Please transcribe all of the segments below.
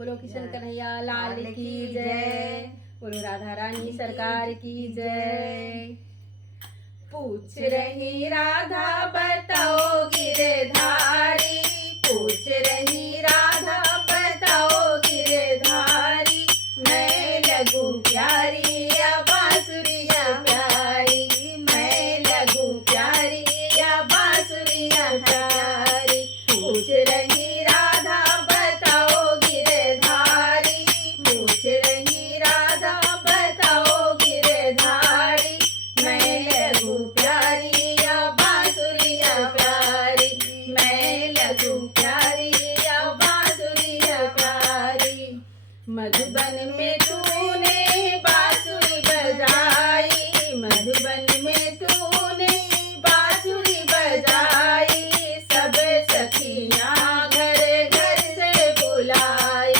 बोलो किशन कन्हैया लाल की जय। बोलो राधा रानी सरकार की जय। पूछ रही राधा बताओ गिरधारी, पूछ रही राधा बताओ गिरधारी, मैं लगूं प्यारी या बांसुरिया प्यारी, मैं लगूं प्यारी या बांसुरिया प्यारी। पूछ रही राधा बताओ गिरधारी, पूछ रही राधा बताओ गिरधारी, मैं लगूं प्यारी या बांसुरिया प्यारी, मैं लगूं प्यारी या बांसुरिया प्यारी। मधुबन में तूने बांसुरी बजाई, मधुबन में तूने बांसुरी बजाई, सब सखियाँ घर घर से बुलाई,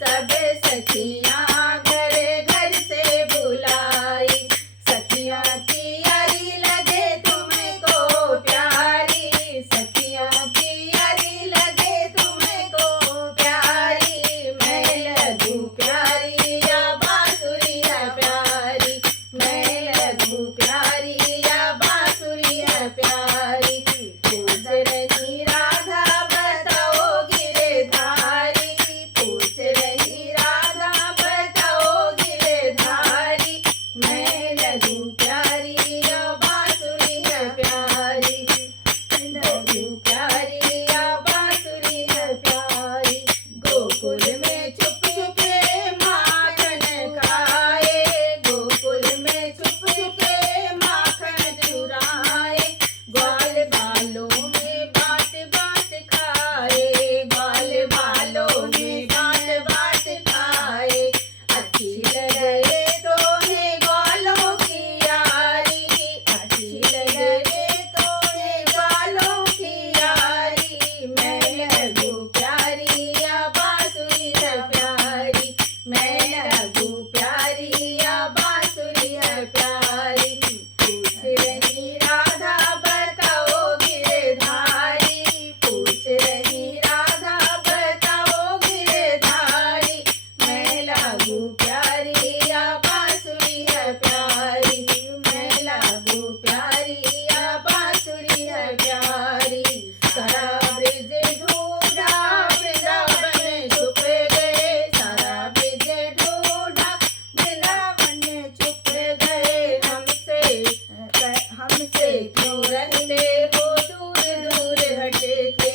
सब सखियाँ घर घर से बुलाई। सखियाँ की यारी लगे तुमको प्यारी, सखियाँ की यारी लगे तुमको प्यारी, मैं लगूं प्यारी या बांसुरिया प्यारी, मैं लगूं प्यारी या बांसुरिया प्यारी। पूछ रही राधा बताओ गिरधारी, पूछ रही राधा बताओ गिरधारी, मैं लगूं प्यारी या बांसुरिया प्यारी, लगूं प्यारी या बांसुरिया प्यारी। गोकुल में चुप चुपे माखन खाए, गोकुल में चुप चुपे माखन चुराए, ग्वाल बालों में बाट बाट खाए, ग्वाल बालों में बाट बाट खाए। अच्छी लगे तो है ग्वालों की यारी, अच्छी लगे तो है ग्वालों की यारी, मैं लगूं प्यारी या बांसुरिया प्यारी, मैं लगूं प्यारी या बांसुरिया प्यारी। पूछ रही राधा बताओ गिरधारी, पूछ रही राधा बताओ गिरधारी, मैं लगूं प्यारी या बांसुरिया प्यारी, मैं लगूं प्यारी या बांसुरिया प्यारी। सारा ब्रज ढूंढा वृंदावन छुप गए, सारा ब्रज ढूंढा वृंदावन छुप गए। हमसे क्यों रहते हो दूर दूर हटे के,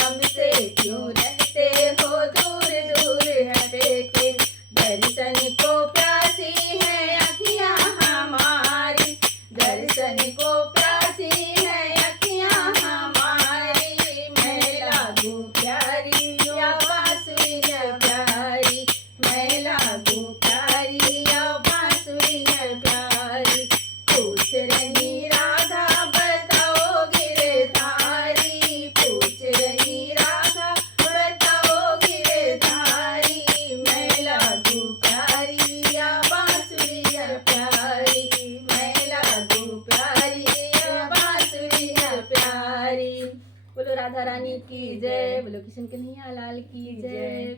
हमसे क्यों रहते हो दूर दूर हटे के। दर्शन को प्यासी है अखियाँ हमारी, दर्शन को प्यासी है अखियाँ हमारी, मैं लगूं प्यारी या बांसुरिया प्यारी, मैं लगूं प्यारी या बांसुरिया प्यारी। पूछ रही राधा बताओ गिरधारी, पूछ रही राधा बताओ गिरधारी, मैं लगूं प्यारी या बांसुरिया प्यारी, मैं लगूं प्यारी या बांसुरिया प्यारी। बोलो राधा रानी की जय, बोलो किशन कन्हैया लाल की जय।